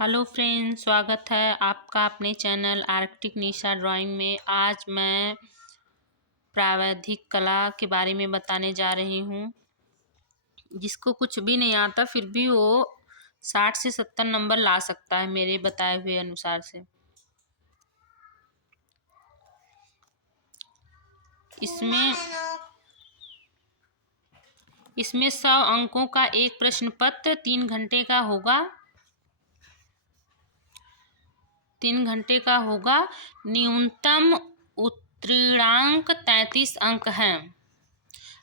Hello friends, स्वागत है आपका अपने चैनल आर्कटिक निशा ड्राइंग में। आज मैं प्रावैधिक कला के बारे में बताने जा रही हूँ। जिसको कुछ भी नहीं आता फिर भी वो 60 से 70 नंबर ला सकता है मेरे बताए हुए अनुसार से। इसमें 100 अंकों का एक प्रश्न पत्र 3 घंटे का होगा। 3 घंटे का होगा। न्यूनतम उत्तीर्णांक 33 अंक हैं।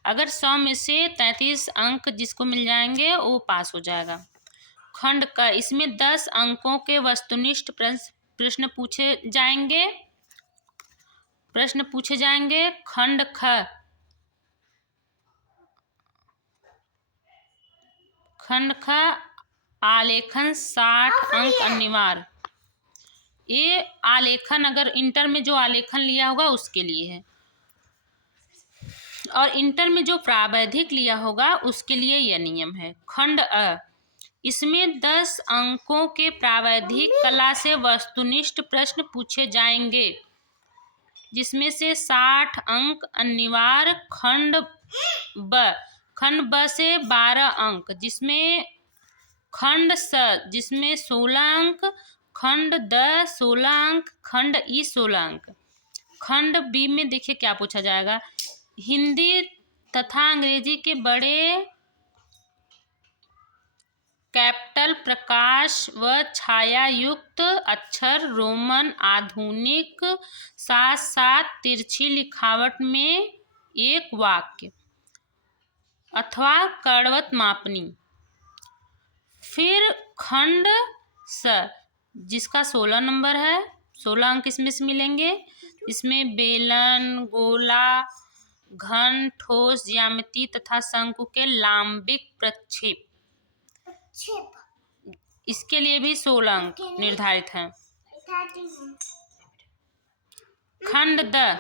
अगर 100 में से 33 अंक जिसको मिल जाएंगे वो पास हो जाएगा। खंड का इसमें 10 अंकों के वस्तुनिष्ठ प्रश्न पूछे जाएंगे। खंड ख आलेखन 60 अंक अनिवार्य। ये आलेखन अगर इंटर में जो आलेखन लिया होगा उसके लिए है, और इंटर में जो प्रावैधिक लिया होगा उसके लिए यह नियम है। खंड अ इसमें 10 अंकों के प्रावैधिक कला से वस्तुनिष्ठ प्रश्न पूछे जाएंगे, जिसमें से 60 अंक अनिवार्य। खंड ब से 12 अंक, जिसमें खंड स जिसमें 16 अंक, खंड द 16 अंक, खंड ई 16 अंक। खंड बी में देखिए क्या पूछा जाएगा। हिंदी तथा अंग्रेजी के बड़े कैपिटल प्रकाश व छाया युक्त अक्षर, रोमन आधुनिक, साथ साथ तिरछी लिखावट में एक वाक्य अथवा कड़वत मापनी। फिर खंड स जिसका 16 नंबर है, 16 अंक इसमें से मिलेंगे। इसमें बेलन, गोला, घन, ठोस, ज्यामिति तथा शंकु के लांबिक प्रक्षेप, इसके लिए भी 16 अंक निर्धारित हैं। खंड द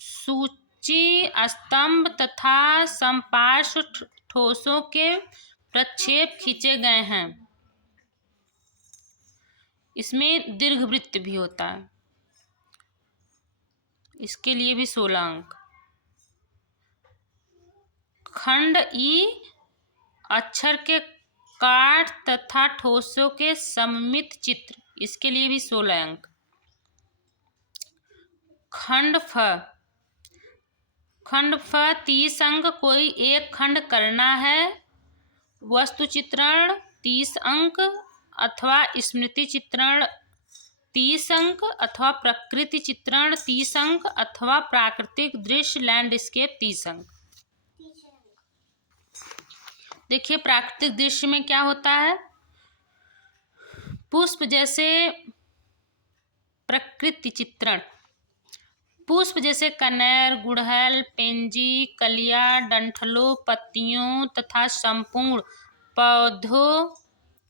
सूची, स्तंभ तथा समपार्श्व ठोसों के प्रक्षेप खींचे गए हैं। इसमें दीर्घवृत्त भी होता है, इसके लिए भी 16 अंक। खंड ई अक्षर के काट तथा ठोसों के सममित चित्र, इसके लिए भी 16 अंक। खंड फ 30 अंक। कोई एक खंड करना है। वस्तु चित्रण 30 अंक अथवा स्मृति चित्रण 30 अंक अथवा प्रकृति चित्रण 30 अंक अथवा प्राकृतिक दृश्य लैंडस्केप 30 अंक। देखिए प्राकृतिक दृश्य में क्या होता है। पुष्प जैसे प्रकृति चित्रण, पुष्प जैसे कनेर, गुड़हल, पेंजी, कलियां, डंठलों, पत्तियों तथा संपूर्ण पौधों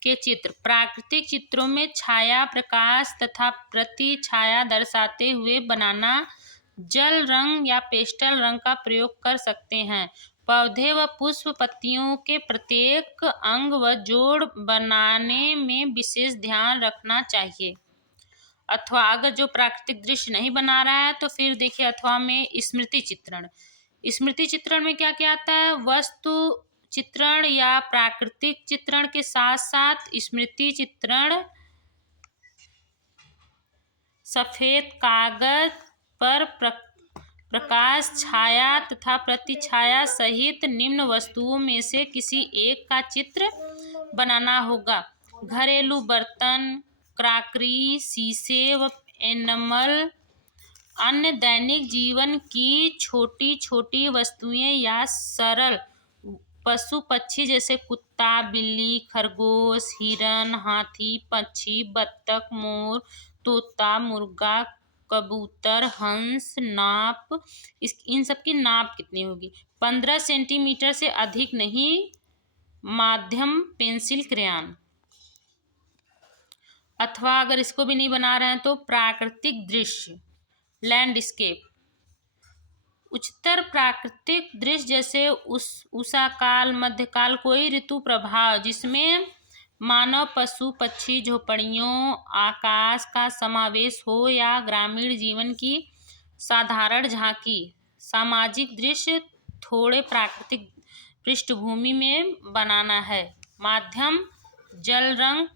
के चित्र। प्राकृतिक चित्रों में छाया, प्रकाश तथा प्रति छाया दर्शाते हुए बनाना, जल रंग या पेस्टल रंग का प्रयोग कर सकते हैं। पौधे व पुष्प पत्तियों के प्रत्येक अंग व जोड़ बनाने में विशेष ध्यान रखना चाहिए। अथवा अगर जो प्राकृतिक दृश्य नहीं बना रहा है तो फिर देखिए अथवा में स्मृति चित्रण। स्मृति चित्रण में क्या क्या आता है। वस्तु चित्रण या प्राकृतिक चित्रण के साथ साथ स्मृति चित्रण सफेद कागज पर प्रकाश, छाया तथा प्रतिछाया सहित निम्न वस्तुओं में से किसी एक का चित्र बनाना होगा। घरेलू बर्तन, क्रॉकरी, शीशे व एनामल, अन्य दैनिक जीवन की छोटी छोटी वस्तुएं या सरल पशु पक्षी जैसे कुत्ता, बिल्ली, खरगोश, हिरन, हाथी, पक्षी, बत्तख, मोर, तोता, मुर्गा, कबूतर, हंस। नाप इन सब की नाप कितनी होगी। 15 सेंटीमीटर से अधिक नहीं। माध्यम पेंसिल, क्रेयॉन। अथवा अगर इसको भी नहीं बना रहे हैं तो प्राकृतिक दृश्य लैंडस्केप, उच्चतर प्राकृतिक दृश्य जैसे उषा काल, मध्यकाल, कोई ऋतु प्रभाव जिसमें मानव, पशु, पक्षी, झोपड़ियों, आकाश का समावेश हो या ग्रामीण जीवन की साधारण झांकी, सामाजिक दृश्य थोड़े प्राकृतिक पृष्ठभूमि में बनाना है। माध्यम जल रंग,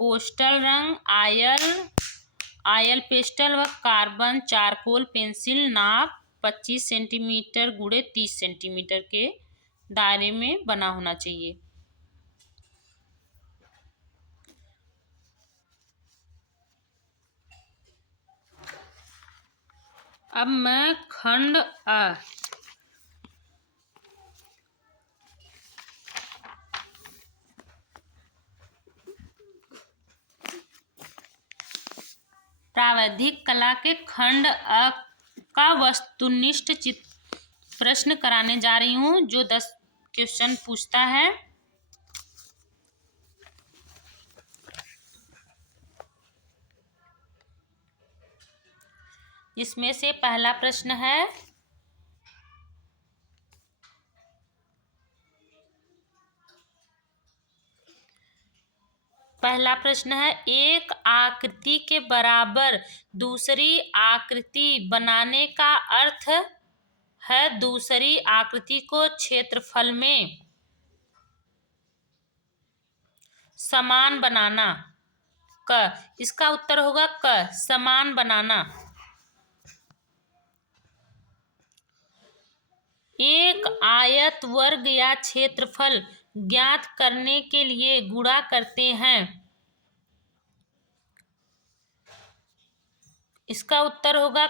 पोस्टल रंग, आयल पेस्टल व कार्बन चारकोल पेंसिल। नाप 25 सेंटीमीटर गुणे 30 सेंटीमीटर के दायरे में बना होना चाहिए। अब मैं खंड अ प्रावैधिक कला के खंड अ का वस्तुनिष्ठ प्रश्न कराने जा रही हूँ, जो 10 क्वेश्चन पूछता है। इसमें से पहला प्रश्न है, एक आकृति के बराबर दूसरी आकृति बनाने का अर्थ है दूसरी आकृति को क्षेत्रफल में समान बनाना। इसका उत्तर होगा समान बनाना। एक आयत, वर्ग या क्षेत्रफल ज्ञात करने के लिए गुणा करते हैं। इसका उत्तर होगा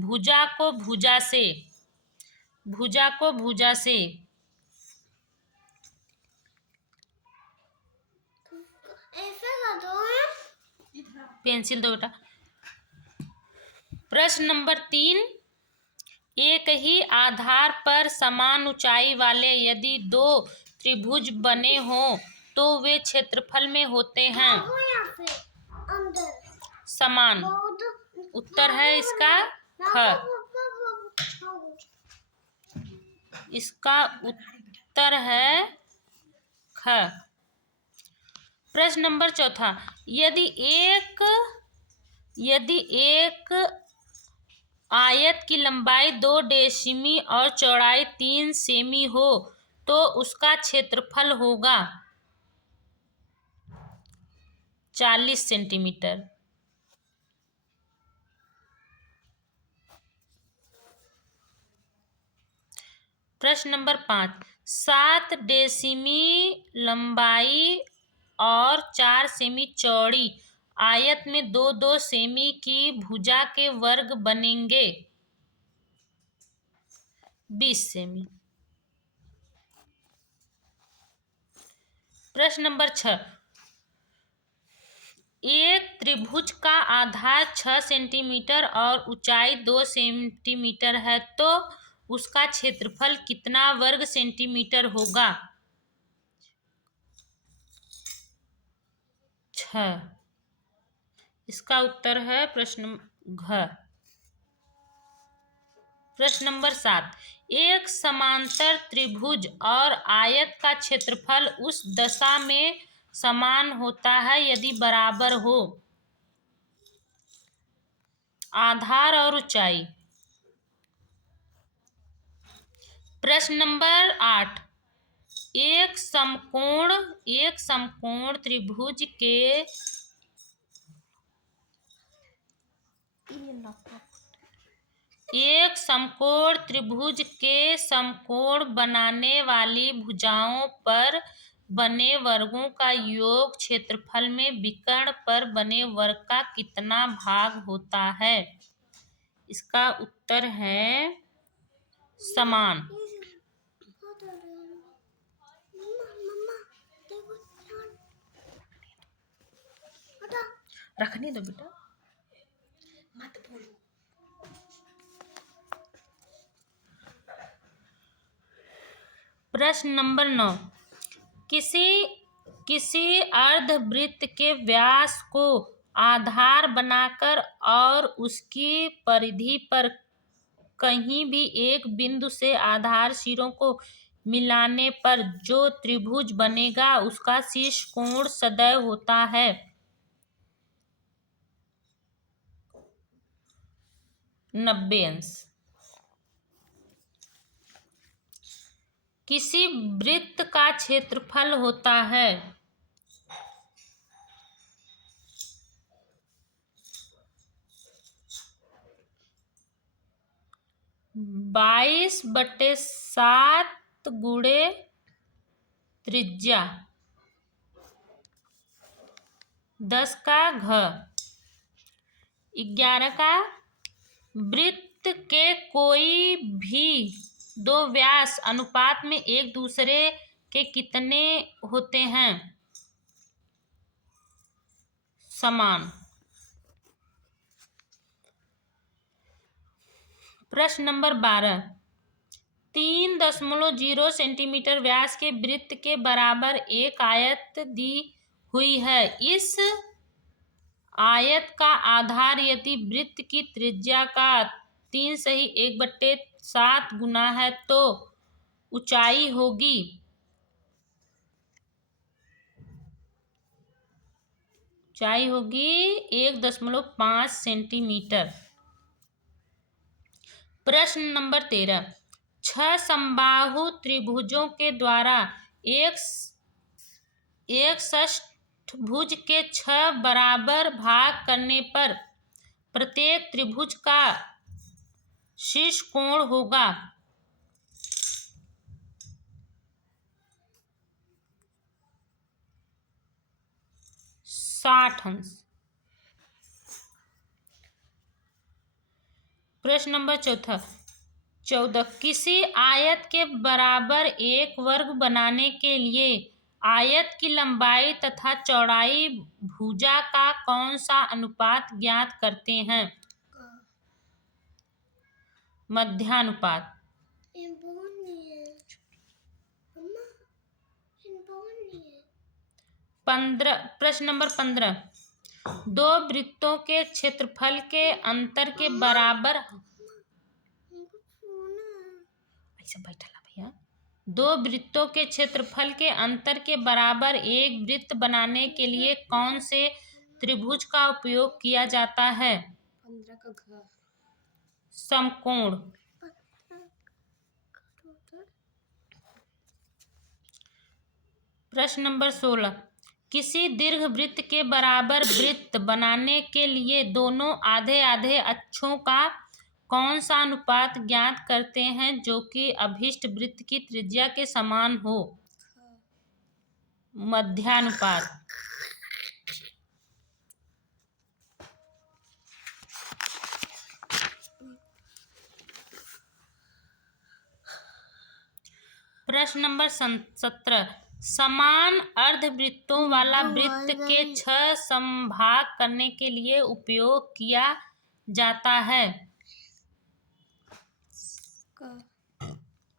भुजा को भुजा से। पेंसिल दो बेटा। प्रश्न नंबर 3, एक ही आधार पर समान ऊंचाई वाले यदि 2 त्रिभुज बने हों तो वे क्षेत्रफल में होते हैं समान। उत्तर है इसका इसका उत्तर है प्रश्न नंबर 4, यदि एक आयत की लंबाई 2 डेसिमी और चौड़ाई 3 सेमी हो तो उसका क्षेत्रफल होगा 40 सेंटीमीटर। प्रश्न नंबर 5, 7 डेसिमी लंबाई और 4 सेमी चौड़ी आयत में 2-2 सेमी की भुजा के वर्ग बनेंगे 20 सेमी। प्रश्न नंबर 6, एक त्रिभुज का आधार 6 सेंटीमीटर और ऊंचाई 2 सेंटीमीटर है तो उसका क्षेत्रफल कितना वर्ग सेंटीमीटर होगा? 6। इसका उत्तर है प्रश्न नंबर 7, एक समांतर त्रिभुज और आयत का क्षेत्रफल उस दशा में समान होता है यदि बराबर हो आधार और ऊंचाई। प्रश्न नंबर 8, एक समकोण त्रिभुज के समकोण बनाने वाली भुजाओं पर बने वर्गों का योग क्षेत्रफल में विकर्ण पर बने वर्ग का कितना भाग होता है? इसका उत्तर है समान। रखने दो बेटा, मत बोलो। प्रश्न नंबर 9, किसी अर्धवृत्त के व्यास को आधार बनाकर और उसकी परिधि पर कहीं भी एक बिंदु से आधार सिरों को मिलाने पर जो त्रिभुज बनेगा उसका शीर्ष कोण सदैव होता है 90 अंश। किसी वृत्त का क्षेत्रफल होता है 22/7 गुणे त्रिज्या 10 का घ 11 का वृत्त के कोई भी दो व्यास अनुपात में एक दूसरे के कितने होते हैं समान। प्रश्न नंबर 12 3.0 सेंटीमीटर व्यास के वृत्त के बराबर एक आयत दी हुई है। इस आयत का आधार यदि वृत्त की त्रिज्या का 3/1/7 गुना है तो ऊंचाई होगी 1.5 सेंटीमीटर। प्रश्न नंबर 13 6 समबाहु त्रिभुजों के द्वारा एक षष्ठभुज के 6 बराबर भाग करने पर प्रत्येक त्रिभुज का शीर्ष कोण होगा 60 अंश। प्रश्न नंबर 14 किसी आयत के बराबर एक वर्ग बनाने के लिए आयत की लंबाई तथा चौड़ाई भुजा का कौन सा अनुपात ज्ञात करते हैं मध्यानुपात। प्रश्न नंबर 15 दो वृत्तों के क्षेत्रफल के अंतर के बराबर ऐसा बैठला भैया। दो वृत्तों के क्षेत्रफल के अंतर के बराबर एक वृत्त बनाने के लिए कौन से त्रिभुज का उपयोग किया जाता है 15 का घ समकोण। प्रश्न नंबर 16 किसी दीर्घवृत्त के बराबर वृत्त बनाने के लिए दोनों आधे आधे अक्षों का कौन सा अनुपात ज्ञात करते हैं जो कि अभिष्ट वृत्त की त्रिज्या के समान हो मध्यानुपात। प्रश्न नंबर 17 समान अर्धवृत्तों वाला वृत्त के 6 समभाग करने के लिए उपयोग किया जाता है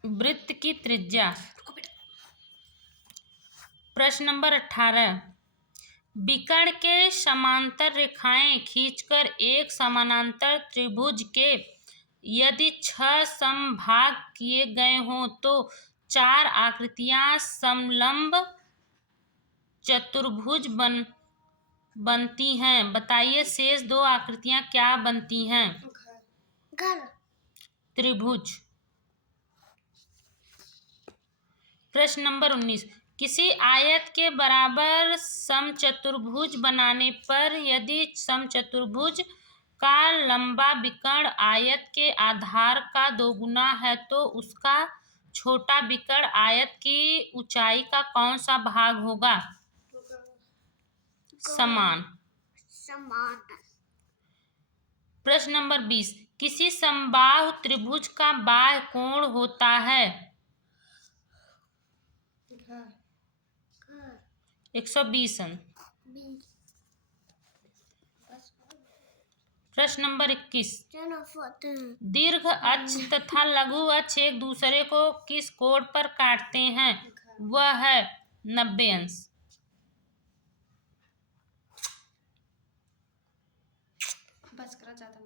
वृत्त की त्रिज्या। प्रश्न नंबर 18 विकर्ण के समांतर रेखाएं खींचकर एक समानांतर त्रिभुज के यदि 6 समभाग किए गए हों तो 4 आकृतियां समलंब चतुर्भुज बनती हैं। बताइए शेष 2 आकृतियां क्या बनती हैं त्रिभुज। प्रश्न नंबर 19 किसी आयत के बराबर समचतुर्भुज बनाने पर यदि समचतुर्भुज का लंबा विकर्ण आयत के आधार का 2 गुना है तो उसका छोटा विकर्ण आयत की ऊंचाई का कौन सा भाग होगा समान। प्रश्न नंबर 20 किसी समबाहु त्रिभुज का बाह्य कोण होता है 120 अंश। प्रश्न नंबर 21 दीर्घ अक्ष तथा लघु अक्ष एक दूसरे को किस कोण पर काटते हैं वह है 90 अंश। बस करा ज्यादा